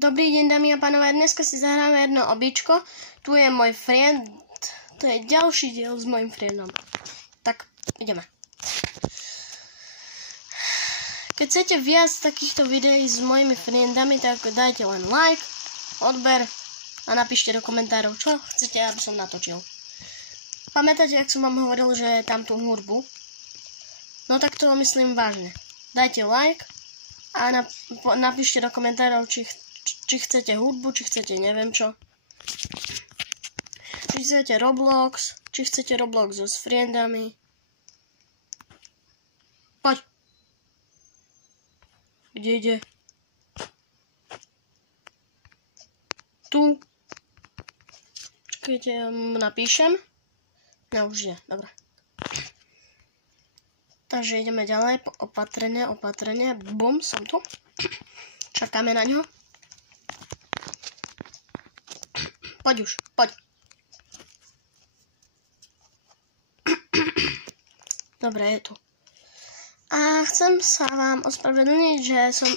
Dobrý deň, dámy a pánové, dneska si zahráme jedno običko. Tu je môj friend, to je ďalší diel s mojím friendom. Tak, ideme. Keď chcete viac takýchto videí s mojimi friendami, tak dajte len like, odber a napíšte do komentárov, čo chcete, aby som natočil. Pamätáte, ak som vám hovoril, že je tam tú hudbu? No tak to myslím vážne. Dajte like a napíšte do komentárov, či chcete hudbu, či chcete neviem čo. Či chcete Roblox, či chcete Roblox so friendami. Poď. Kde ide? Tu. Čakajte, ja mu napíšem. No už je, dobre. Takže ideme ďalej, opatrne. Bum, som tu. Čakáme na ňo. Poď už, poď. Dobre, je tu. A chcem sa vám ospravedlniť, že som...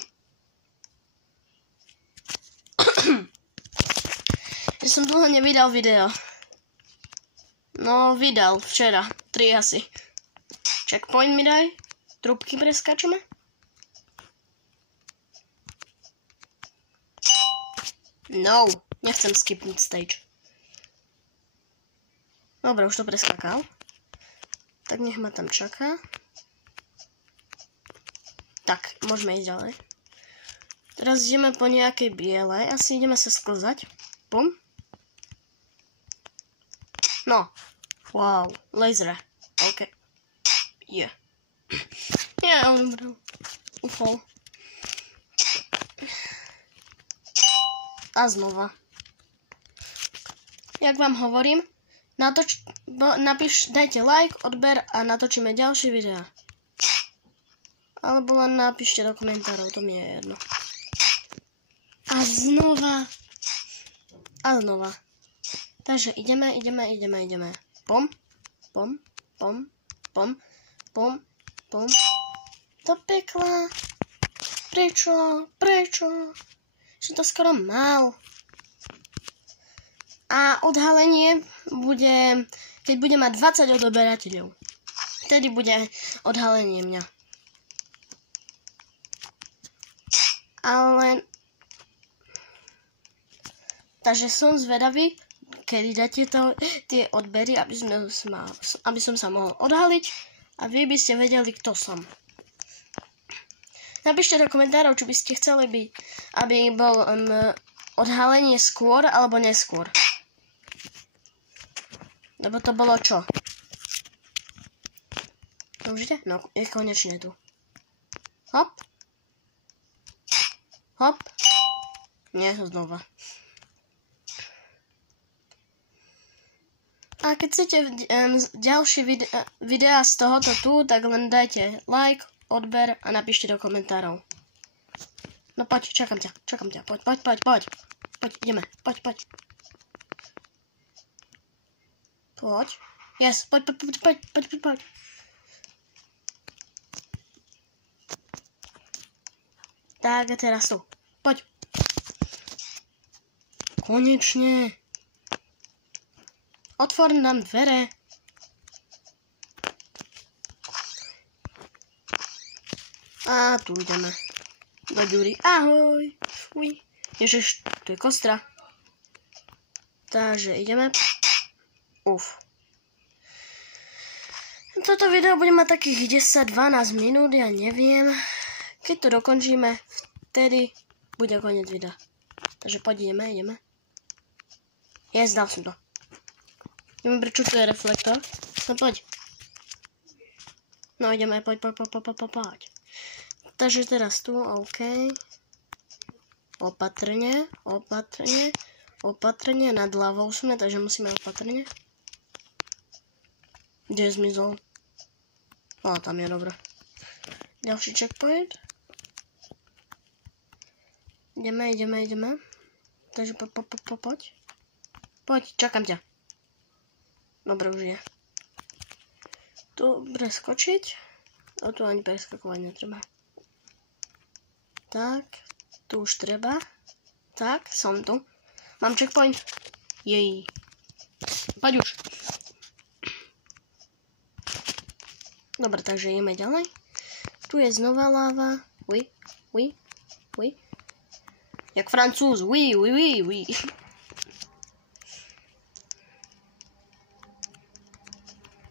že som dlho nevydal video. No, vydal včera, 3 asi. Checkpoint mi daj. Trúbky preskačeme. No, nechcem skipnúť stage. Dobre, už to preskakal. Tak nech ma tam čaká. Tak, môžeme ísť ďalej. Teraz ideme po nejakej bielej. Asi ideme sa sklzať. Pum. No. Wow, laser. OK. Je. Ja, on umrel. Ufol. A znova. Jak vám hovorím, dajte like, odber a natočíme ďalšie videá. Alebo len napíšte do komentárov, to mi je jedno. A znova. Takže ideme. Pom. Do pekla. Prečo? Som to skoro mal. A odhalenie bude, keď bude mať 20 odoberateľov. Vtedy bude odhalenie mňa. Ale... Takže som zvedavý, kedy dáte tie odbery, aby som sa mohol odhaliť a vy by ste vedeli, kto som. Napíšte do komentárov, či by ste chceli aby bol odhalenie skôr alebo neskôr. Lebo to bolo čo? To už ide? No, je konečne tu. Hop. Nie, znova. A keď chcete ďalšie videá z tohoto tu, tak len dajte like, odber a napíšte do komentárov. No poď, čakám ťa. Poď. Poď, ideme. Poď. Poď. Yes, poď. Tak, a teraz tu. Poď. Konečne. Otvor nám dvere. A tu ideme. Do ďury. Ahoj. Uj. Ježiš, tu je kostra. Takže ideme. Uf. Toto video bude mať takých 10-12 minút, ja neviem. Keď to dokončíme, vtedy bude koniec videa. Takže poď, ideme. Zdal som to. Neviem, prečo tu je reflektor. No poď. No ideme, poď. Takže teraz tu, OK. Opatrne. Nad hlavou sme, takže musíme opatrne. Kde je zmizol? Tam je, dobré. Ďalší checkpoint. Ideme. Takže poď. Poď, čakám ťa. Dobre, už je. Tu preskočiť. A tu ani preskakovať netreba. Tak, tu už treba. Tak, som tu. Mám checkpoint. Jej. Poď už. Dobre, takže ideme ďalej. Tu je znova láva. Oui. Jak Francúz. Oui.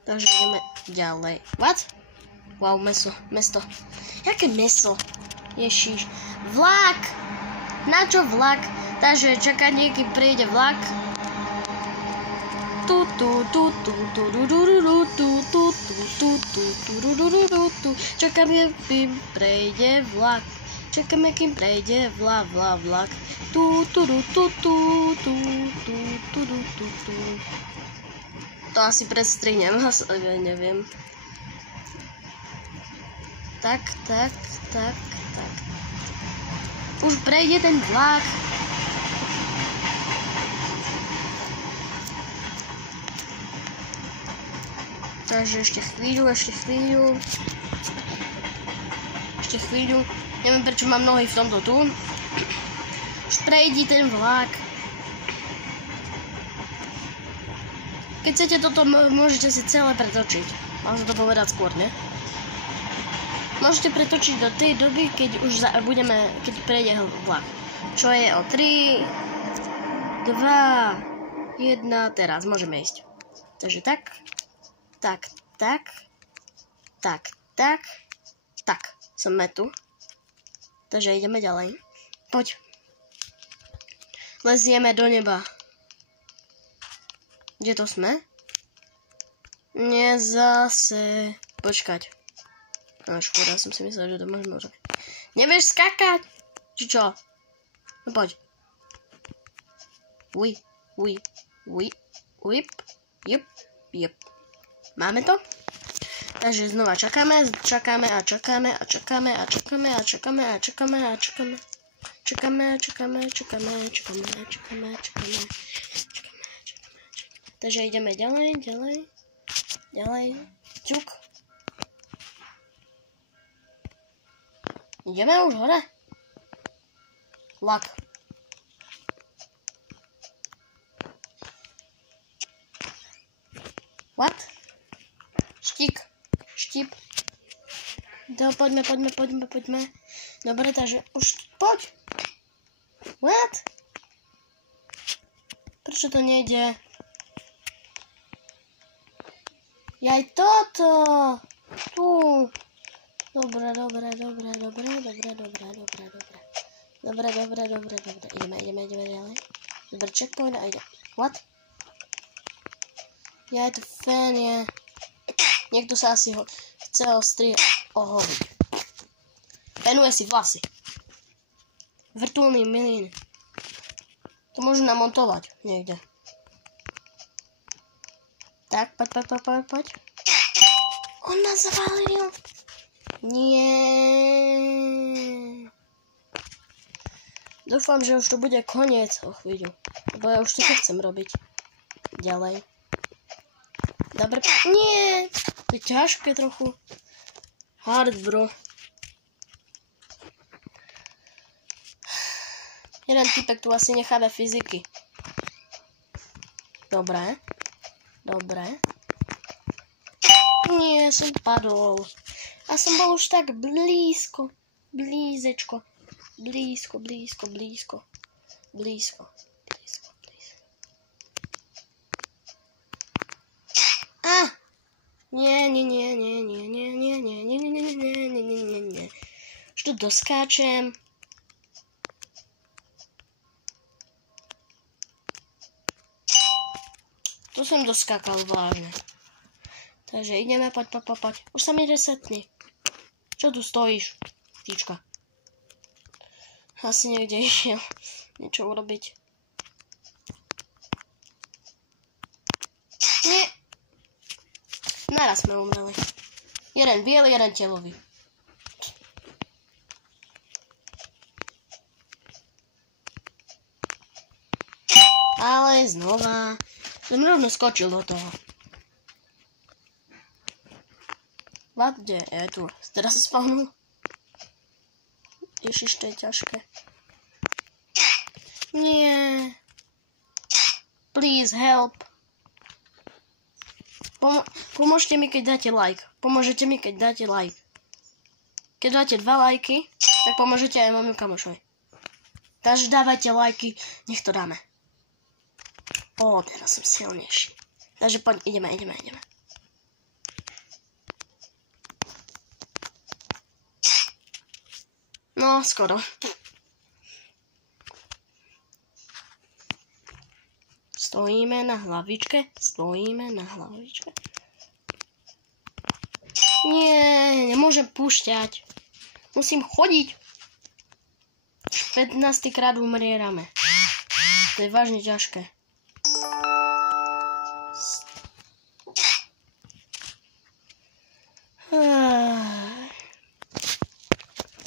Takže ideme ďalej. What? Wow, mesto. Jaké meso? Ježiš. Vlak! Na čo vlak? Takže čaká niekým prejde vlak. Čakáme, kým prejde vlak. Čakáme, kým prejde vlak. To asi prestrihnem, neviem. Tak. Už prejde ten vlak. Takže ešte chvíľu. Neviem, prečo mám nohy v tomto tu. Už prejde ten vlak. Keď chcete toto, môžete si celé pretočiť. Mám sa to povedať skôr, ne? Môžete pretočiť do tej doby, keď prejde vlak. Čo je o 3, 2, 1, teraz môžeme ísť. Takže tak. Sme tu. Takže ideme ďalej. Poď. Lezieme do neba. Kde to sme? Nie zase. Počkať. Škoda, som si myslel, že to môže. Nevieš skakať? Či čo? No poď. Jep. Máme to? Takže znova čakáme. Takže ideme ďalej. Ťuk. Ideme už hore. Vlak. What? Štíp. Poďme. Dobre, takže už poď. What? Prečo to nejde? Jaj toto. Tu. Dobre. Ideme ďalej. Dobre, checkpoint a ide. What? Ja je to fan, je. Niekto sa asi chce ohoviť. Penuje si vlasy. Vrtuľný milín. To môžu namontovať niekde. Tak, poď. On ma zavalil. Nie. Dúfam, že už to bude koniec o chvíľu. Lebo ja už to chcem robiť. Ďalej. Dobre. Nie. To je ťažké trochu. Hard, bro. Jeden typek tu asi necháva fyziky. Dobre. Nie, som padol. A som bol už tak blízko. Blízko. Nie. Už tu doskáčem. Tu som doskákal vážne. Takže ideme, poď. Už sa mi resetni. Čo tu stojíš, ptička? Asi niekde išiel niečo urobiť. Nie. Naraz sme umreli. Jeden biely, jeden telový. Ale znova som rovno skočil do toho. Kde? Je tu. Teraz sa spawnul. Ježiš, to je ťažké. Nie. Please help. Pomôžte mi, keď dáte like. Pomôžete mi, keď dáte like. Keď dáte 2 lajky, tak pomôžete aj môjmu kamošovi. Takže dávajte lajky, nech to dáme. Teraz som silnejší. Takže poď, ideme. No, skoro. Stojíme na hlavičke. Nie, nemôžem púšťať. Musím chodiť. 15. krát umrierame. To je vážne ťažké.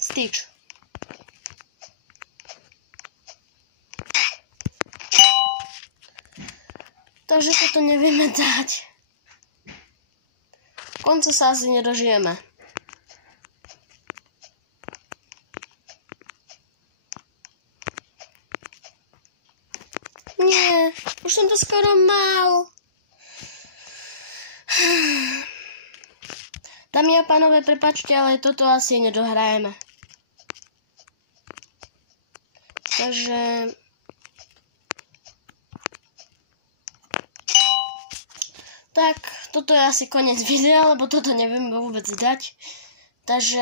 Stitch. Takže toto nevieme dať. Konca sa asi nedožijeme. Nie, už som to skoro mal. Dámy a pánové, prepáčte, ale toto asi nedohrajeme. Takže... Tak, toto je asi koniec videa, lebo toto neviem vôbec dať. Takže...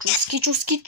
Čusky.